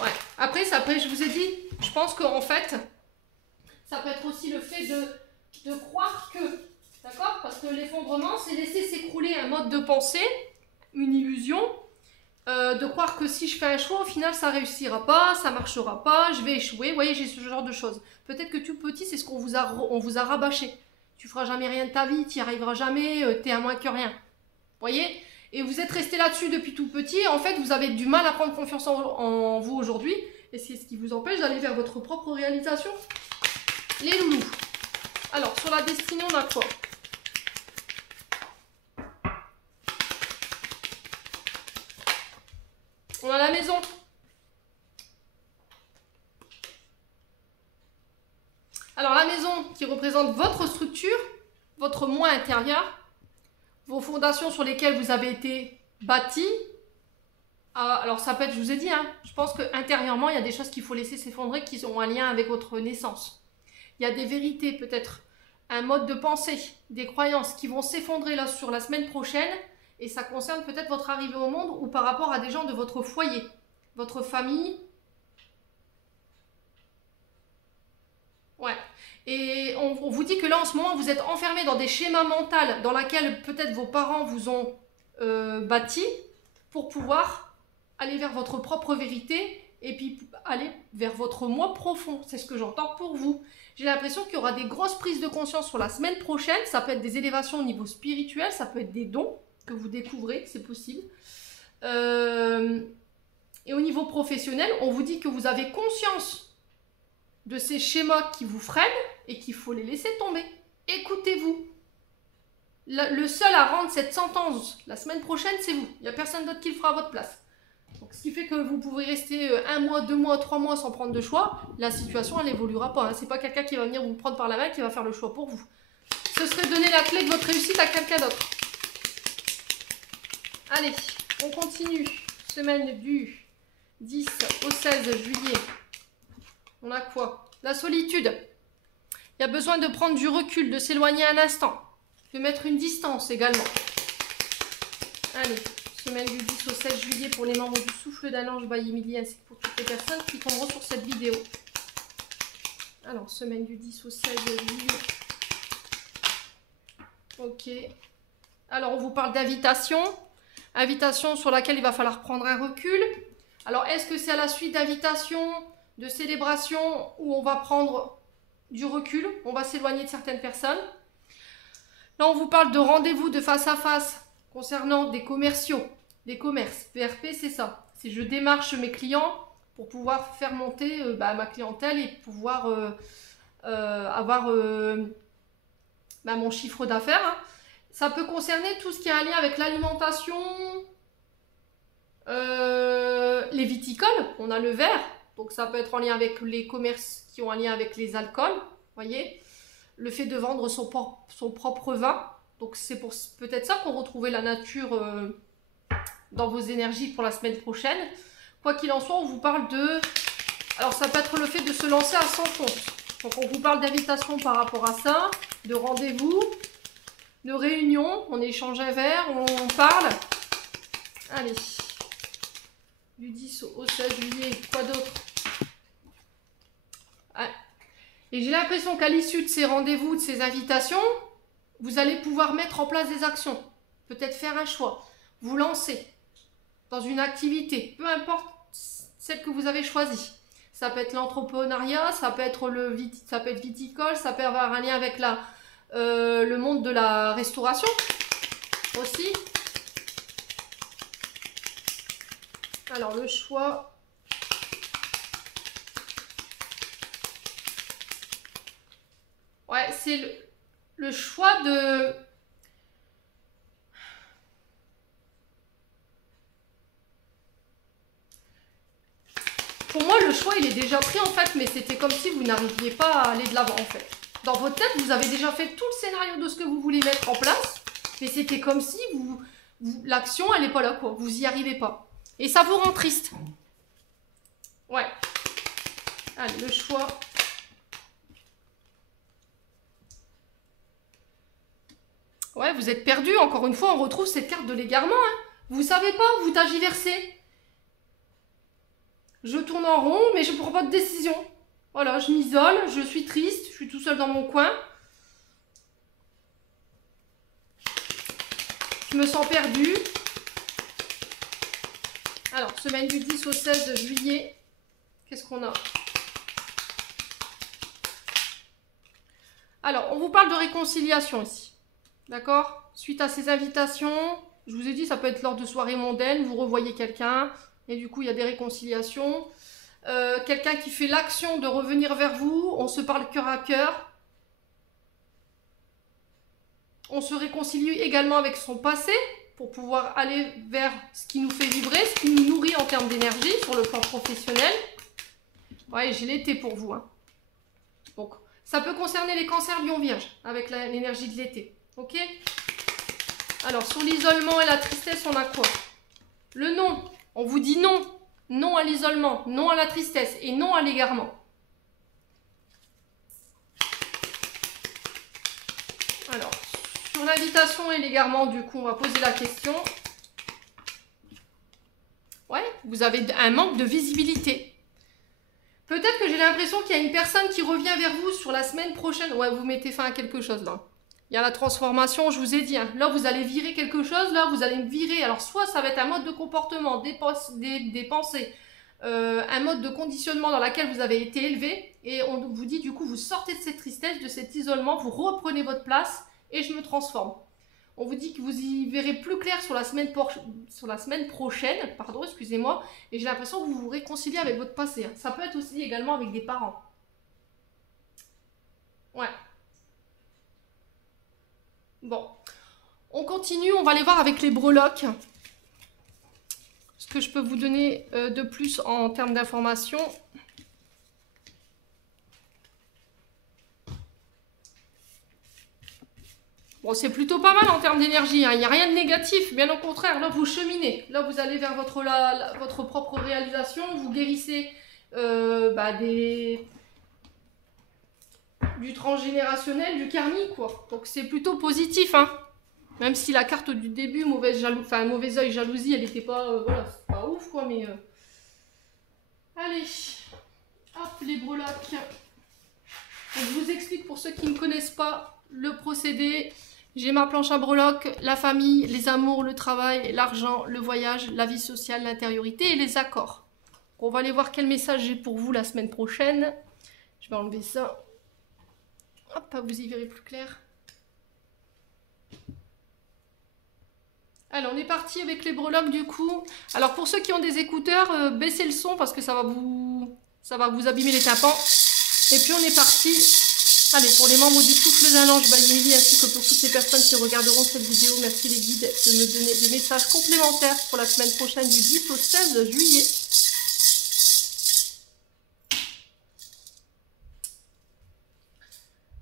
Ouais. Après, je vous ai dit, je pense qu'en fait, ça peut être aussi le fait de croire que D'accord? Parce que l'effondrement, c'est laisser s'écrouler un mode de pensée, une illusion, de croire que si je fais un choix, au final, ça réussira pas, ça marchera pas, je vais échouer. Vous voyez, j'ai ce genre de choses. Peut-être que tout petit, c'est ce qu'on vous a rabâché. Tu feras jamais rien de ta vie, tu n'y arriveras jamais, t'es à moins que rien. Vous voyez? Et vous êtes resté là-dessus depuis tout petit. En fait, vous avez du mal à prendre confiance en vous aujourd'hui. Et c'est ce qui vous empêche d'aller vers votre propre réalisation. Les loulous. Alors, sur la destinée, on a quoi? On a la maison. Alors, la maison qui représente votre structure, votre moi intérieur, vos fondations sur lesquelles vous avez été bâtis. Alors, ça peut être, je vous ai dit, hein, je pense qu'intérieurement, il y a des choses qu'il faut laisser s'effondrer qui ont un lien avec votre naissance. Il y a des vérités, peut-être, un mode de pensée, des croyances qui vont s'effondrer là sur la semaine prochaine. Et ça concerne peut-être votre arrivée au monde ou par rapport à des gens de votre foyer, votre famille. Ouais. Et on vous dit que là, en ce moment, vous êtes enfermé dans des schémas mentaux dans lesquels peut-être vos parents vous ont bâti pour pouvoir aller vers votre propre vérité et puis aller vers votre moi profond. C'est ce que j'entends pour vous. J'ai l'impression qu'il y aura des grosses prises de conscience sur la semaine prochaine. Ça peut être des élévations au niveau spirituel, ça peut être des dons que vous découvrez, c'est possible. Et au niveau professionnel, on vous dit que vous avez conscience de ces schémas qui vous freinent et qu'il faut les laisser tomber. Écoutez-vous. Le seul à rendre cette sentence la semaine prochaine, c'est vous. Il n'y a personne d'autre qui le fera à votre place. Donc, ce qui fait que vous pouvez rester 1 mois, 2 mois, 3 mois sans prendre de choix. La situation, elle n'évoluera pas. Hein. Ce n'est pas quelqu'un qui va venir vous prendre par la main qui va faire le choix pour vous. Ce serait donner la clé de votre réussite à quelqu'un d'autre. Allez, on continue. Semaine du 10 au 16 juillet. On a quoi? La solitude. Il y a besoin de prendre du recul, de s'éloigner un instant. De mettre une distance également. Allez, semaine du 10 au 16 juillet pour les membres du Souffle d'un Ange by Emily ainsi que pour toutes les personnes qui tomberont sur cette vidéo. Alors, semaine du 10 au 16 juillet. Ok. Alors, on vous parle d'invitation. Invitation sur laquelle il va falloir prendre un recul. Alors, est-ce que c'est à la suite d'invitation, de célébration, où on va prendre du recul, on va s'éloigner de certaines personnes? Là, on vous parle de rendez-vous de face à face concernant des commerciaux, des commerces. VRP, c'est ça. C'est je démarche mes clients pour pouvoir faire monter ma clientèle et pouvoir avoir mon chiffre d'affaires. Hein. Ça peut concerner tout ce qui a un lien avec l'alimentation, les viticoles, on a le verre, donc ça peut être en lien avec les commerces qui ont un lien avec les alcools, voyez, le fait de vendre son propre vin, donc c'est pour peut-être ça qu'on retrouvait la nature dans vos énergies pour la semaine prochaine. Quoi qu'il en soit, on vous parle de... Alors ça peut être le fait de se lancer à son compte, donc on vous parle d'invitation par rapport à ça, de rendez-vous, de réunion, on échange un verre, on parle. Allez, du 10 au 16 juillet, quoi d'autre? Ah. Et j'ai l'impression qu'à l'issue de ces rendez-vous, de ces invitations, vous allez pouvoir mettre en place des actions. Peut-être faire un choix, vous lancer dans une activité, peu importe celle que vous avez choisie. Ça peut être l'entrepreneuriat, ça peut être viticole, ça peut avoir un lien avec le monde de la restauration aussi. Alors le choix. Ouais, c'est le choix de... Pour moi, le choix, il est déjà pris en fait, mais c'était comme si vous n'arriviez pas à aller de l'avant en fait. Dans votre tête, vous avez déjà fait tout le scénario de ce que vous voulez mettre en place, mais c'était comme si l'action, elle n'est pas là, quoi. Vous n'y arrivez pas. Et ça vous rend triste. Ouais. Allez, le choix. Ouais, vous êtes perdu. Encore une fois, on retrouve cette carte de l'égarement. Hein. Vous savez pas, vous tergiversez. Je tourne en rond, mais je ne prends pas de décision. Voilà, je m'isole, je suis triste, je suis tout seul dans mon coin. Je me sens perdue. Alors, semaine du 10 au 16 juillet. Qu'est-ce qu'on a? Alors, on vous parle de réconciliation ici. D'accord? Suite à ces invitations, je vous ai dit, ça peut être lors de soirées mondaines, vous revoyez quelqu'un, et du coup, il y a des réconciliations. Quelqu'un qui fait l'action de revenir vers vous, on se parle cœur à cœur. On se réconcilie également avec son passé, pour pouvoir aller vers ce qui nous fait vibrer, ce qui nous nourrit en termes d'énergie, sur le plan professionnel. Ouais, j'ai l'été pour vous. Hein. Donc, ça peut concerner les cancers lion-vierge, avec l'énergie de l'été. Ok? Alors, sur l'isolement et la tristesse, on a quoi? Le non. On vous dit non. Non à l'isolement, non à la tristesse et non à l'égarement. Alors, sur l'invitation et l'égarement, du coup, on va poser la question. Ouais, vous avez un manque de visibilité. Peut-être que j'ai l'impression qu'il y a une personne qui revient vers vous sur la semaine prochaine. Ouais, vous mettez fin à quelque chose là. Il y a la transformation, je vous ai dit. Hein. Là, vous allez virer quelque chose. Là, vous allez virer. Alors, soit ça va être un mode de comportement, des pensées, un mode de conditionnement dans lequel vous avez été élevé. Et on vous dit, du coup, vous sortez de cette tristesse, de cet isolement, vous reprenez votre place et je me transforme. On vous dit que vous y verrez plus clair sur la semaine prochaine, pardon, excusez-moi, et j'ai l'impression que vous vous réconciliez avec votre passé. Hein. Ça peut être aussi également avec des parents. Ouais. Bon. On continue, on va aller voir avec les breloques. Ce que je peux vous donner de plus en termes d'informations. Bon, c'est plutôt pas mal en termes d'énergie, hein. Il n'y a rien de négatif, bien au contraire, là vous cheminez, là vous allez vers votre propre réalisation, vous guérissez du transgénérationnel, du karmique, quoi. Donc c'est plutôt positif, hein. Même si la carte du début, mauvais œil, jalousie, elle n'était pas, voilà, c'est pas ouf, quoi, mais... Allez, hop, les breloques. Donc, je vous explique pour ceux qui ne connaissent pas le procédé. J'ai ma planche à breloques, la famille, les amours, le travail, l'argent, le voyage, la vie sociale, l'intériorité et les accords. On va aller voir quel message j'ai pour vous la semaine prochaine. Je vais enlever ça. Hop, vous y verrez plus clair. Alors, on est parti avec les breloques du coup. Alors, pour ceux qui ont des écouteurs, baissez le son parce que ça va vous abîmer les tympans. Et puis, on est parti. Allez, pour les membres du Souffle d'un Ange, Emily, ainsi que pour toutes les personnes qui regarderont cette vidéo, merci les guides de me donner des messages complémentaires pour la semaine prochaine du 10 au 16 juillet.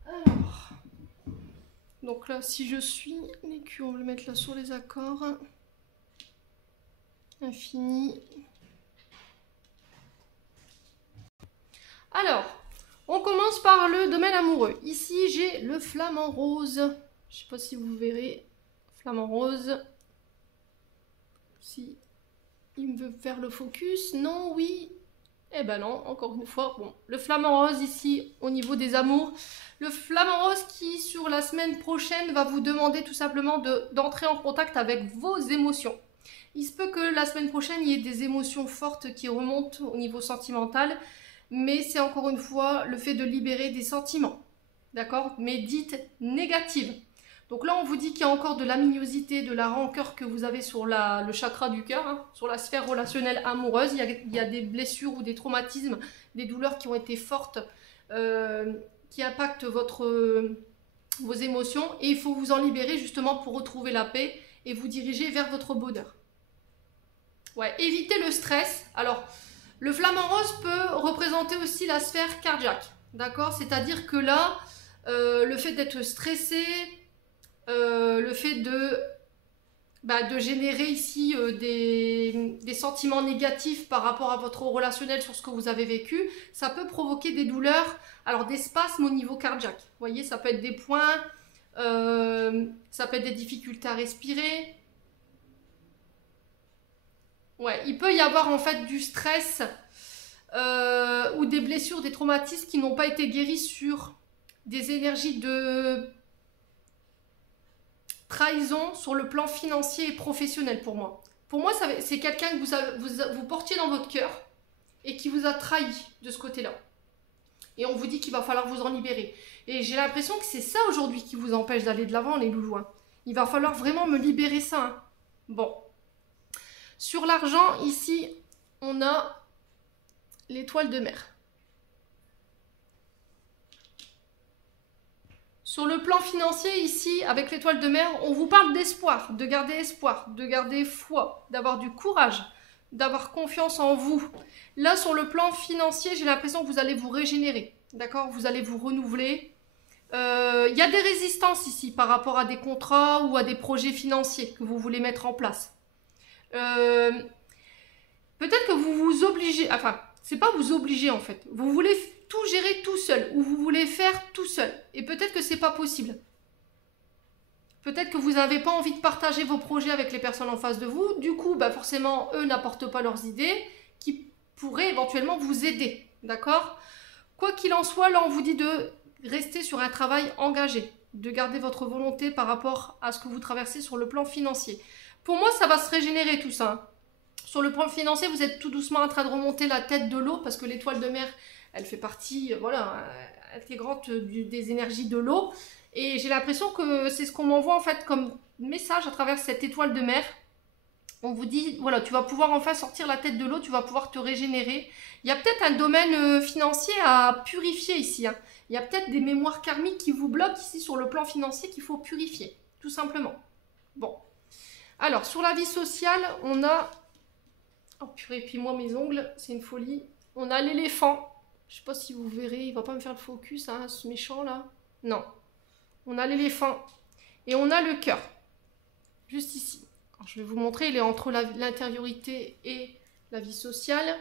Alors, donc là, si je suis l'écu, on va le mettre là sur les accords. Infini. Alors, on commence par le domaine amoureux. Ici, j'ai le flamant rose. Je ne sais pas si vous verrez. Flamant rose. Si il me veut faire le focus. Non, oui. Eh ben non, encore une fois. Bon, le flamant rose ici, au niveau des amours. Le flamant rose qui, sur la semaine prochaine, va vous demander tout simplement d'entrer en contact avec vos émotions. Il se peut que la semaine prochaine, il y ait des émotions fortes qui remontent au niveau sentimental. Mais c'est encore une fois le fait de libérer des sentiments, d'accord? Mais dites négatives. Donc là, on vous dit qu'il y a encore de l'aminosité, de la rancœur que vous avez sur le chakra du cœur, hein, sur la sphère relationnelle amoureuse. Il y a des blessures ou des traumatismes, des douleurs qui ont été fortes, qui impactent vos émotions. Et il faut vous en libérer justement pour retrouver la paix et vous diriger vers votre bonheur. Ouais, évitez le stress. Alors... Le flamant rose peut représenter aussi la sphère cardiaque, d'accord? C'est-à-dire que là, le fait d'être stressé, le fait de générer ici des sentiments négatifs par rapport à votre relationnel sur ce que vous avez vécu, ça peut provoquer des douleurs, alors des spasmes au niveau cardiaque. Vous voyez, ça peut être des points, ça peut être des difficultés à respirer. Ouais, il peut y avoir en fait du stress ou des blessures, des traumatismes qui n'ont pas été guéris sur des énergies trahison sur le plan financier et professionnel pour moi. Pour moi, c'est quelqu'un que vous portiez dans votre cœur et qui vous a trahi de ce côté-là. Et on vous dit qu'il va falloir vous en libérer. Et j'ai l'impression que c'est ça aujourd'hui qui vous empêche d'aller de l'avant, les loulous. Il va falloir vraiment me libérer ça. Hein. Bon. Sur l'argent, ici, on a l'étoile de mer. Sur le plan financier, ici, avec l'étoile de mer, on vous parle d'espoir, de garder foi, d'avoir du courage, d'avoir confiance en vous. Là, sur le plan financier, j'ai l'impression que vous allez vous régénérer, d'accord? Vous allez vous renouveler. Il y a des résistances ici par rapport à des contrats ou à des projets financiers que vous voulez mettre en place. Peut-être que vous vous obligez, enfin, c'est pas vous obliger en fait. Vous voulez tout gérer tout seul ou vous voulez faire tout seul. Et peut-être que c'est pas possible. Peut-être que vous n'avez pas envie de partager vos projets avec les personnes en face de vous. Du coup, bah forcément, eux n'apportent pas leurs idées qui pourraient éventuellement vous aider. D'accord? Quoi qu'il en soit, là, on vous dit de rester sur un travail engagé, de garder votre volonté par rapport à ce que vous traversez sur le plan financier. Pour moi, ça va se régénérer tout ça. Sur le plan financier, vous êtes tout doucement en train de remonter la tête de l'eau parce que l'étoile de mer, elle fait partie, voilà, intégrante des énergies de l'eau. Et j'ai l'impression que c'est ce qu'on m'envoie en fait comme message à travers cette étoile de mer. On vous dit, voilà, tu vas pouvoir enfin sortir la tête de l'eau, tu vas pouvoir te régénérer. Il y a peut-être un domaine financier à purifier ici. Hein. Il y a peut-être des mémoires karmiques qui vous bloquent ici sur le plan financier qu'il faut purifier, tout simplement. Bon. Alors, sur la vie sociale, on a... Oh purée, puis moi, mes ongles, c'est une folie. On a l'éléphant. Je sais pas si vous verrez, il va pas me faire le focus, hein, ce méchant là. Non. On a l'éléphant. Et on a le cœur. Juste ici. Alors, je vais vous montrer, il est entre l'intériorité et la vie sociale.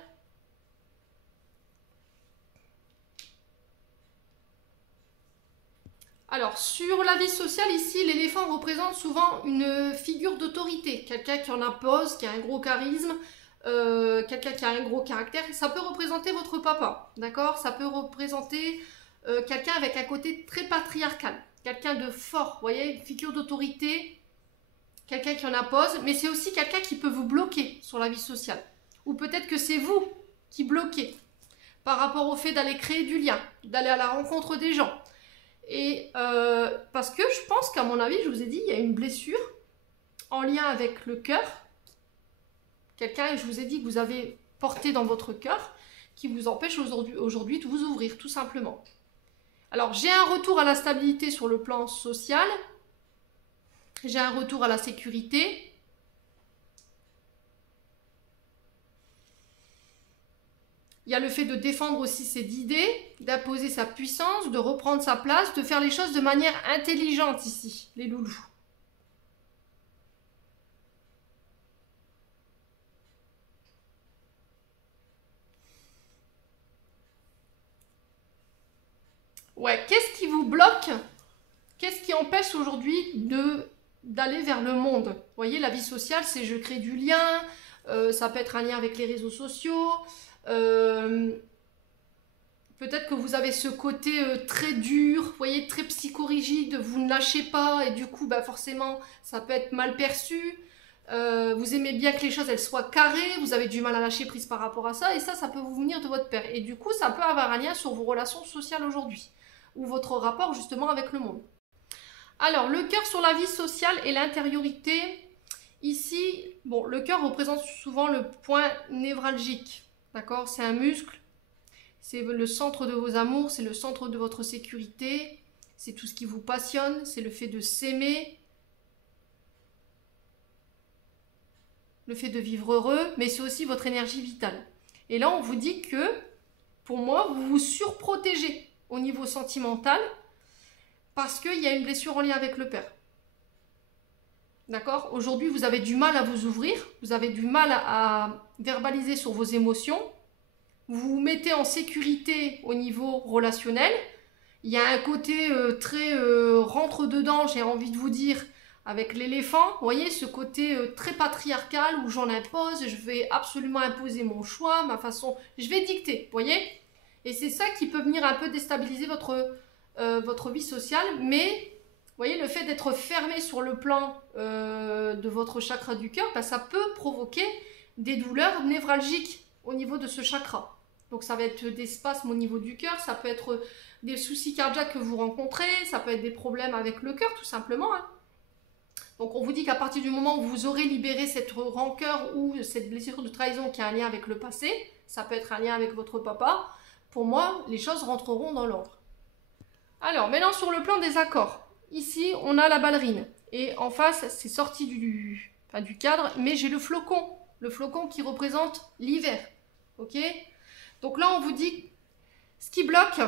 Alors, sur la vie sociale, ici, l'éléphant représente souvent une figure d'autorité. Quelqu'un qui en impose, qui a un gros charisme, quelqu'un qui a un gros caractère. Ça peut représenter votre papa, d'accord? Ça peut représenter quelqu'un avec un côté très patriarcal. Quelqu'un de fort, vous voyez, une figure d'autorité. Quelqu'un qui en impose, mais c'est aussi quelqu'un qui peut vous bloquer sur la vie sociale. Ou peut-être que c'est vous qui bloquez par rapport au fait d'aller créer du lien, d'aller à la rencontre des gens. Et parce que je pense qu'à mon avis, je vous ai dit, il y a une blessure en lien avec le cœur. Quelqu'un, je vous ai dit, que vous avez porté dans votre cœur, qui vous empêche aujourd'hui de vous ouvrir, tout simplement. Alors, j'ai un retour à la stabilité sur le plan social. J'ai un retour à la sécurité. Il y a le fait de défendre aussi ses idées, d'imposer sa puissance, de reprendre sa place, de faire les choses de manière intelligente ici, les loulous. Ouais, qu'est-ce qui vous bloque? Qu'est-ce qui empêche aujourd'hui d'aller vers le monde? Vous voyez, la vie sociale, c'est je crée du lien, ça peut être un lien avec les réseaux sociaux, peut-être que vous avez ce côté très dur, vous voyez, très psychorigide, vous ne lâchez pas et du coup, bah, forcément, ça peut être mal perçu. Vous aimez bien que les choses elles soient carrées, vous avez du mal à lâcher prise par rapport à ça et ça peut vous venir de votre père. Et du coup, ça peut avoir un lien sur vos relations sociales aujourd'hui ou votre rapport justement avec le monde. Alors, le cœur sur la vie sociale et l'intériorité. Ici, bon, le cœur représente souvent le point névralgique. D'accord? C'est un muscle. C'est le centre de vos amours. C'est le centre de votre sécurité. C'est tout ce qui vous passionne. C'est le fait de s'aimer. Le fait de vivre heureux. Mais c'est aussi votre énergie vitale. Et là, on vous dit que, pour moi, vous vous surprotégez au niveau sentimental. Parce qu'il y a une blessure en lien avec le père. D'accord? Aujourd'hui, vous avez du mal à vous ouvrir. Vous avez du mal à verbaliser sur vos émotions. Vous vous mettez en sécurité au niveau relationnel. Il y a un côté très rentre-dedans, j'ai envie de vous dire, avec l'éléphant. Vous voyez, ce côté très patriarcal où j'en impose. Je vais absolument imposer mon choix, ma façon. Je vais dicter, vous voyez? Et c'est ça qui peut venir un peu déstabiliser votre vie sociale, mais voyez, le fait d'être fermé sur le plan de votre chakra du cœur, ben, ça peut provoquer des douleurs névralgiques au niveau de ce chakra. Donc ça va être des spasmes au niveau du cœur, ça peut être des soucis cardiaques que vous rencontrez, ça peut être des problèmes avec le cœur tout simplement. Hein. Donc on vous dit qu'à partir du moment où vous aurez libéré cette rancœur ou cette blessure de trahison qui a un lien avec le passé, ça peut être un lien avec votre papa, pour moi les choses rentreront dans l'ordre. Alors maintenant sur le plan des accords, ici on a la ballerine et en face c'est sorti du cadre, mais j'ai le flocon qui représente l'hiver, ok? Donc là on vous dit, ce qui bloque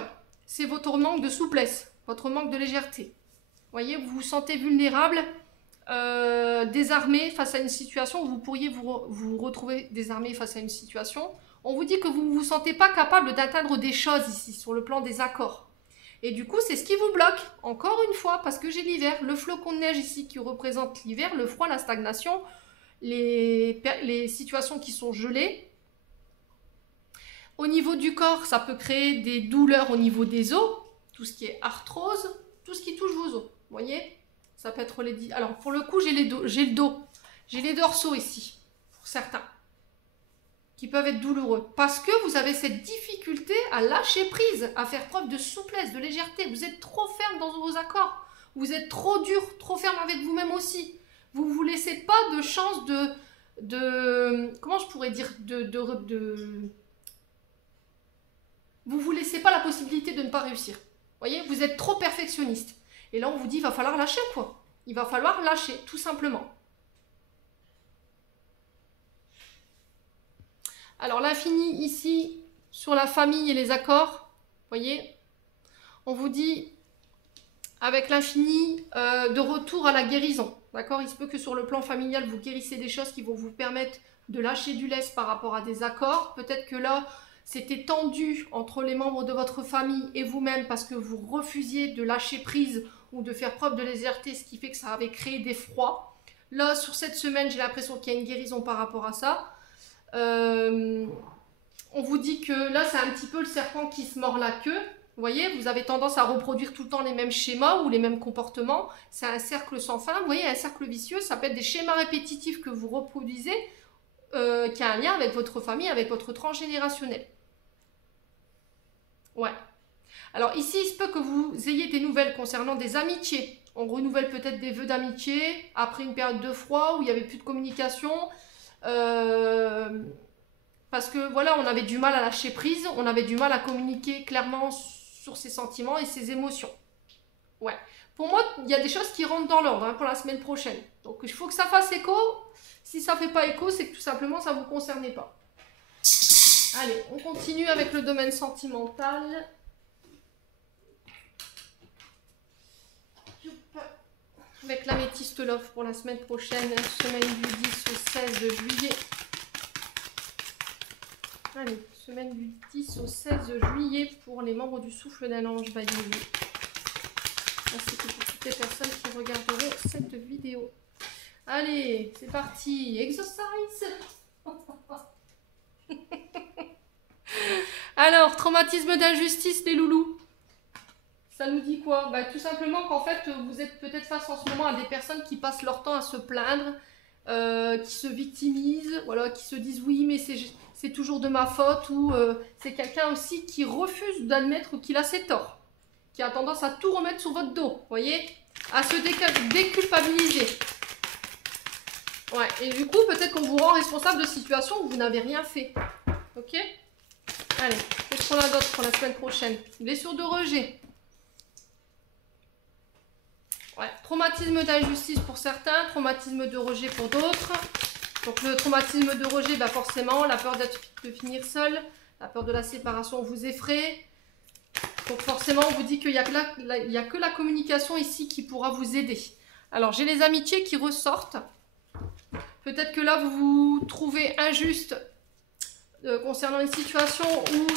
c'est votre manque de souplesse, votre manque de légèreté. Vous voyez, vous vous sentez vulnérable, désarmé face à une situation où vous pourriez vous retrouver désarmé face à une situation. On vous dit que vous ne vous sentez pas capable d'atteindre des choses ici, sur le plan des accords. Et du coup, c'est ce qui vous bloque, encore une fois, parce que j'ai l'hiver, le flocon de neige ici qui représente l'hiver, le froid, la stagnation, les situations qui sont gelées. Au niveau du corps, ça peut créer des douleurs au niveau des os, tout ce qui est arthrose, tout ce qui touche vos os, vous voyez? Ça peut être les... Alors, pour le coup, j'ai le dos. J'ai les dorsaux ici, pour certains, qui peuvent être douloureux. Parce que vous avez cette difficulté à lâcher prise, à faire preuve de souplesse, de légèreté. Vous êtes trop ferme dans vos accords. Vous êtes trop dur, trop ferme avec vous-même aussi. Vous ne vous laissez pas de chance comment je pourrais dire vous ne vous laissez pas la possibilité de ne pas réussir. Vous voyez, vous êtes trop perfectionniste. Et là, on vous dit, il va falloir lâcher, quoi. Il va falloir lâcher, tout simplement. Alors, l'infini, ici, sur la famille et les accords, vous voyez, on vous dit, avec l'infini, de retour à la guérison. D'accord? Il se peut que sur le plan familial, vous guérissez des choses qui vont vous permettre de lâcher du lest par rapport à des accords. Peut-être que là, c'était tendu entre les membres de votre famille et vous-même parce que vous refusiez de lâcher prise ou de faire preuve de légèreté, ce qui fait que ça avait créé des froids. Là, sur cette semaine, j'ai l'impression qu'il y a une guérison par rapport à ça. On vous dit que là, c'est un petit peu le serpent qui se mord la queue. Vous voyez, vous avez tendance à reproduire tout le temps les mêmes schémas ou les mêmes comportements. C'est un cercle sans fin. Vous voyez, un cercle vicieux, ça peut être des schémas répétitifs que vous reproduisez qui a un lien avec votre famille, avec votre transgénérationnel. Ouais. Alors ici, il se peut que vous ayez des nouvelles concernant des amitiés. On renouvelle peut-être des vœux d'amitié après une période de froid où il n'y avait plus de communication. Parce que voilà, on avait du mal à lâcher prise, on avait du mal à communiquer clairement sur ses sentiments et ses émotions. Ouais. Pour moi, il y a des choses qui rentrent dans l'ordre pour la semaine prochaine. Donc il faut que ça fasse écho. Si ça ne fait pas écho, c'est que tout simplement ça ne vous concernait pas. Allez, on continue avec le domaine sentimental. Avec l'améthyste love pour la semaine prochaine, semaine du 10 au 16 juillet. Allez, semaine du 10 au 16 juillet pour les membres du souffle d'un ange by Lily. Ainsi que pour toutes les personnes qui regarderont cette vidéo. Allez, c'est parti, exercice. Alors, traumatisme d'injustice, les loulous. Ça nous dit quoi? Bah, tout simplement qu'en fait, vous êtes peut-être face en ce moment à des personnes qui passent leur temps à se plaindre, qui se victimisent, voilà, qui se disent oui, mais c'est toujours de ma faute, ou c'est quelqu'un aussi qui refuse d'admettre qu'il a ses torts, qui a tendance à tout remettre sur votre dos, vous voyez, à se déculpabiliser. Ouais, et du coup, peut-être qu'on vous rend responsable de situations où vous n'avez rien fait. Ok? Allez, qu'est-ce qu'on a d'autre pour la semaine prochaine? Blessure de rejet. Ouais, traumatisme d'injustice pour certains, traumatisme de rejet pour d'autres. Donc le traumatisme de rejet, bah forcément, la peur de finir seul, la peur de la séparation vous effraie. Donc forcément, on vous dit qu'il n'y a que la communication ici qui pourra vous aider. Alors, j'ai les amitiés qui ressortent. Peut-être que là, vous vous trouvez injuste concernant une situation où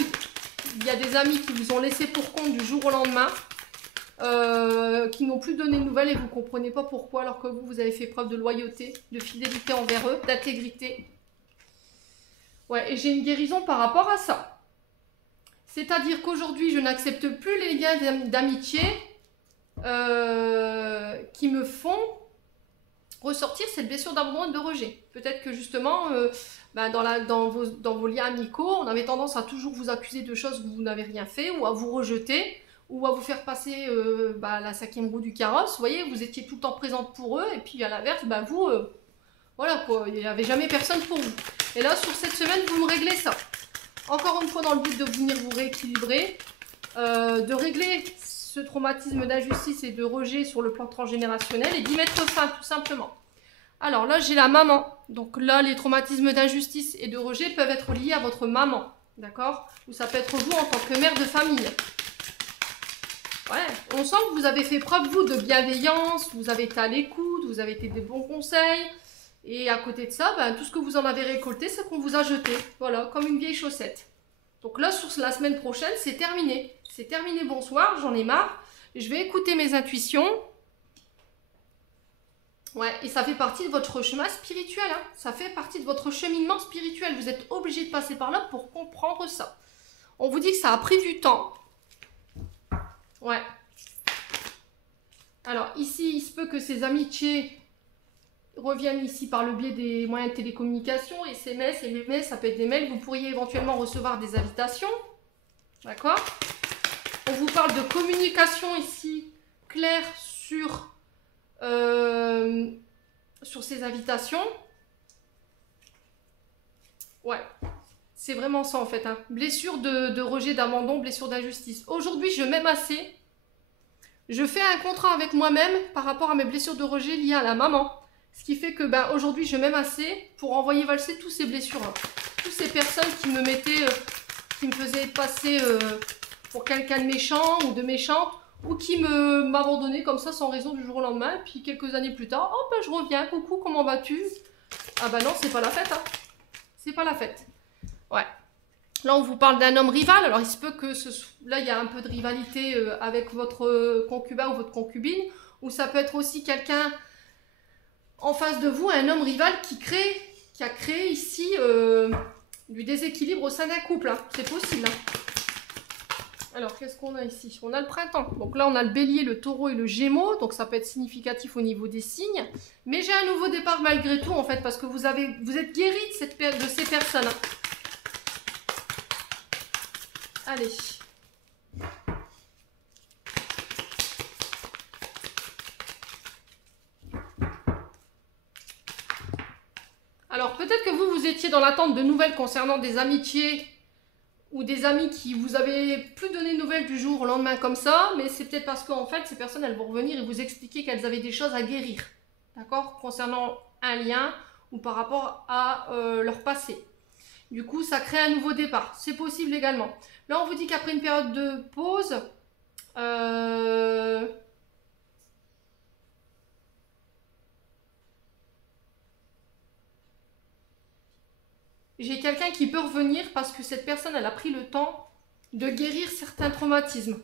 il y a des amis qui vous ont laissé pour compte du jour au lendemain, qui n'ont plus donné de nouvelles et vous ne comprenez pas pourquoi, alors que vous avez fait preuve de loyauté, de fidélité envers eux, d'intégrité. Ouais, et j'ai une guérison par rapport à ça. C'est-à-dire qu'aujourd'hui, je n'accepte plus les liens d'amitié qui me font ressortir cette blessure d'abandon et de rejet. Peut-être que justement, dans vos liens amicaux, on avait tendance à toujours vous accuser de choses que vous n'avez rien fait, ou à vous rejeter, ou à vous faire passer la 5e roue du carrosse. Vous voyez, vous étiez tout le temps présente pour eux, et puis à l'inverse, vous, voilà quoi, il n'y avait jamais personne pour vous. Et là, sur cette semaine, vous me réglez ça. Encore une fois, dans le but de venir vous rééquilibrer, de régler ce traumatisme d'injustice et de rejet sur le plan transgénérationnel et d'y mettre fin, tout simplement. Alors là, j'ai la maman. Donc là, les traumatismes d'injustice et de rejet peuvent être liés à votre maman. D'accord? Ou ça peut être vous en tant que mère de famille. Ouais, on sent que vous avez fait preuve, vous, de bienveillance, vous avez été à l'écoute, vous avez été des bons conseils. Et à côté de ça, tout ce que vous en avez récolté, c'est qu'on vous a jeté. Voilà, comme une vieille chaussette. Donc là, sur la semaine prochaine, c'est terminé. C'est terminé, bonsoir, j'en ai marre. Je vais écouter mes intuitions. Ouais, et ça fait partie de votre chemin spirituel. Hein. Ça fait partie de votre cheminement spirituel. Vous êtes obligé de passer par là pour comprendre ça. On vous dit que ça a pris du temps. Ouais. Alors ici, il se peut que ces amitiés reviennent ici par le biais des moyens de télécommunication, SMS, MMS, ça peut être des mails. Vous pourriez éventuellement recevoir des invitations. D'accord? On vous parle de communication ici, claire sur ces invitations. Ouais, c'est vraiment ça en fait. Hein. Blessure de rejet, d'abandon, blessure d'injustice. Aujourd'hui, je m'aime assez. Je fais un contrat avec moi-même par rapport à mes blessures de rejet liées à la maman. Ce qui fait que aujourd'hui, je m'aime assez pour envoyer valser toutes ces blessures. Hein. Toutes ces personnes qui me mettaient, qui me faisaient passer pour quelqu'un de méchant ou de méchante, ou qui m'abandonnaient comme ça sans raison du jour au lendemain. Puis quelques années plus tard, oh je reviens, coucou, comment vas-tu? Ah non, c'est pas la fête. Hein. C'est pas la fête. Ouais. Là, on vous parle d'un homme rival. Alors, il se peut que là, il y a un peu de rivalité avec votre concubin ou votre concubine. Ou ça peut être aussi quelqu'un en face de vous, un homme rival qui a créé ici du déséquilibre au sein d'un couple. Hein. C'est possible. Hein. Alors, qu'est-ce qu'on a ici? On a le printemps. Donc là, on a le bélier, le taureau et le gémeaux. Donc, ça peut être significatif au niveau des signes. Mais j'ai un nouveau départ malgré tout, en fait, parce que vous êtes guéri de ces personnes. Hein. Allez. Alors, peut-être que vous étiez dans l'attente de nouvelles concernant des amitiés ou des amis qui vous avaient plus donné de nouvelles du jour au lendemain comme ça, mais c'est peut-être parce qu'en fait, ces personnes, elles vont revenir et vous expliquer qu'elles avaient des choses à guérir, d'accord, concernant un lien ou par rapport à leur passé. Du coup, ça crée un nouveau départ. C'est possible également. Là, on vous dit qu'après une période de pause, j'ai quelqu'un qui peut revenir parce que cette personne, elle a pris le temps de guérir certains traumatismes.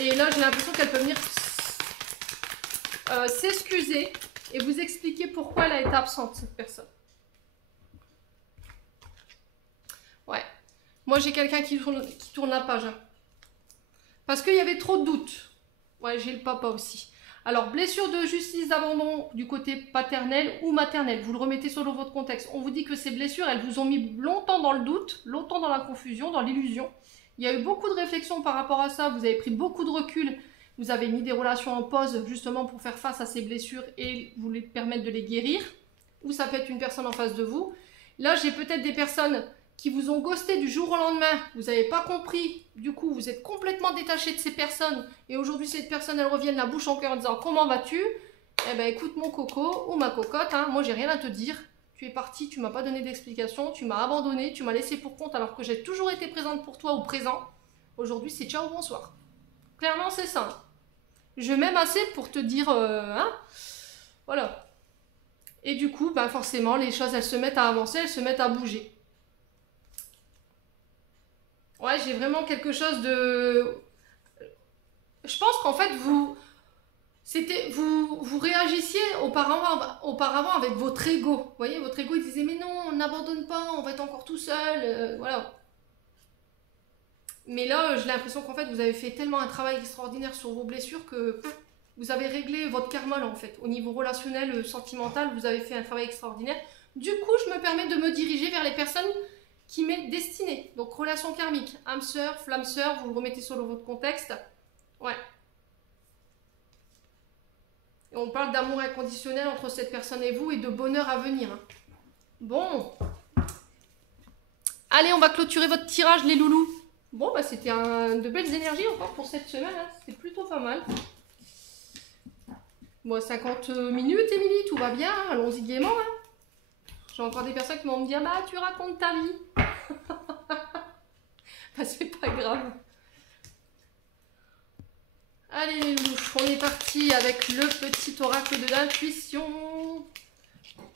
Et là, j'ai l'impression qu'elle peut venir s'excuser et vous expliquer pourquoi elle a été absente, cette personne. Ouais. Moi, j'ai quelqu'un qui tourne la page. Hein. Parce qu'il y avait trop de doutes. Ouais, j'ai le papa aussi. Alors, blessure de justice d'abandon du côté paternel ou maternel. Vous le remettez selon votre contexte. On vous dit que ces blessures, elles vous ont mis longtemps dans le doute, longtemps dans la confusion, dans l'illusion. Il y a eu beaucoup de réflexions par rapport à ça. Vous avez pris beaucoup de recul. Vous avez mis des relations en pause justement pour faire face à ces blessures et vous les permettre de les guérir. Ou ça peut être une personne en face de vous. Là, j'ai peut-être des personnes qui vous ont ghosté du jour au lendemain, vous n'avez pas compris, du coup vous êtes complètement détaché de ces personnes et aujourd'hui cette personne elle revient la bouche en cœur en disant comment vas-tu? Eh ben écoute mon coco ou ma cocotte, hein, moi j'ai rien à te dire, tu es parti, tu m'as pas donné d'explication, tu m'as abandonné, tu m'as laissé pour compte alors que j'ai toujours été présente pour toi ou présent, aujourd'hui c'est ciao bonsoir. Clairement c'est ça, je m'aime assez pour te dire, hein, voilà. Et du coup forcément les choses elles se mettent à avancer, elles se mettent à bouger. Ouais, j'ai vraiment quelque chose de... Je pense qu'en fait, vous réagissiez auparavant avec votre ego. Vous voyez, votre ego, il disait, mais non, on n'abandonne pas, on va être encore tout seul, voilà. Mais là, j'ai l'impression qu'en fait, vous avez fait tellement un travail extraordinaire sur vos blessures que vous avez réglé votre karma là en fait. Au niveau relationnel, sentimental, vous avez fait un travail extraordinaire. Du coup, je me permets de me diriger vers les personnes qui m'est destiné. Donc, relation karmique, âme sœur, flamme sœur, vous le remettez sur votre contexte. Ouais. Et on parle d'amour inconditionnel entre cette personne et vous et de bonheur à venir. Bon. Allez, on va clôturer votre tirage, les loulous. Bon, bah c'était de belles énergies encore pour cette semaine. Hein. C'était plutôt pas mal. Bon, 50 minutes, Émilie, tout va bien. Hein. Allons-y gaiement. Hein. J'ai encore des personnes qui vont me dire, bah tu racontes ta vie. Bah c'est pas grave. Allez les louches, on est parti avec le petit oracle de l'intuition.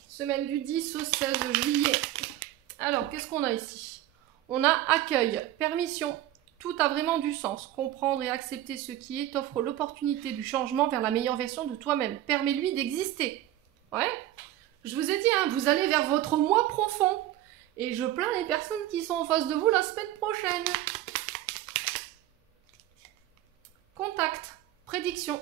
Semaine du 10 au 16 juillet. Alors, qu'est-ce qu'on a ici? On a accueil, permission. Tout a vraiment du sens. Comprendre et accepter ce qui est t'offre l'opportunité du changement vers la meilleure version de toi-même. Permets-lui d'exister. Ouais. Je vous ai dit, hein, vous allez vers votre moi profond. Et je plains les personnes qui sont en face de vous la semaine prochaine. Contact, prédiction.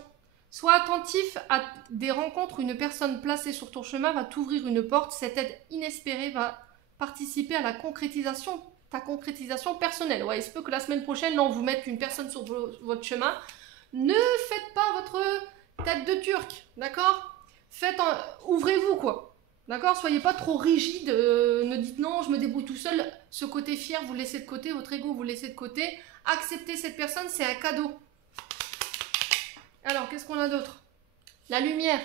Sois attentif à des rencontres où une personne placée sur ton chemin va t'ouvrir une porte. Cette aide inespérée va participer à la concrétisation, ta concrétisation personnelle. Ouais, il se peut que la semaine prochaine, là, on vous mette une personne sur votre chemin. Ne faites pas votre tête de turc, d'accord? Ouvrez-vous, quoi. D'accord? Soyez pas trop rigide. Ne dites non, je me débrouille tout seul. Ce côté fier, vous le laissez de côté. Votre ego, vous le laissez de côté. Acceptez cette personne, c'est un cadeau. Alors, qu'est-ce qu'on a d'autre? La lumière.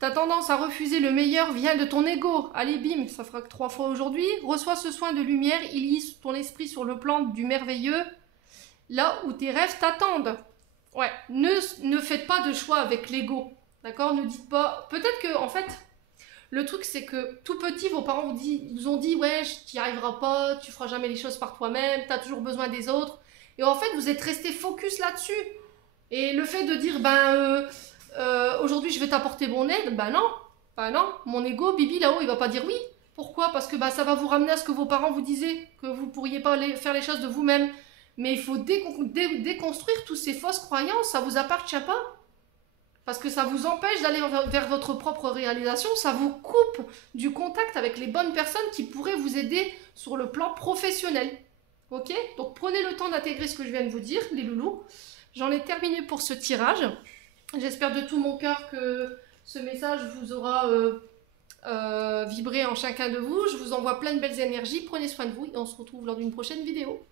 Ta tendance à refuser le meilleur vient de ton ego. Allez, bim, ça fera que 3 fois aujourd'hui. Reçois ce soin de lumière. Il lit ton esprit sur le plan du merveilleux. Là où tes rêves t'attendent. Ouais, ne faites pas de choix avec l'ego. D'accord? Ne dites pas... Peut-être que, en fait... Le truc, c'est que tout petit, vos parents vous ont dit « Ouais, tu n'y arriveras pas, tu feras jamais les choses par toi-même, tu as toujours besoin des autres. » Et en fait, vous êtes resté focus là-dessus. Et le fait de dire « Aujourd'hui, je vais t'apporter mon aide », bah non. Bah non, mon ego, Bibi, là-haut, il va pas dire oui. Pourquoi? Parce que ça va vous ramener à ce que vos parents vous disaient, que vous ne pourriez pas faire les choses de vous-même. Mais il faut déconstruire toutes ces fausses croyances, ça ne vous appartient pas. Parce que ça vous empêche d'aller vers votre propre réalisation, ça vous coupe du contact avec les bonnes personnes qui pourraient vous aider sur le plan professionnel. Ok? Donc prenez le temps d'intégrer ce que je viens de vous dire, les loulous. J'en ai terminé pour ce tirage. J'espère de tout mon cœur que ce message vous aura vibré en chacun de vous. Je vous envoie plein de belles énergies. Prenez soin de vous et on se retrouve lors d'une prochaine vidéo.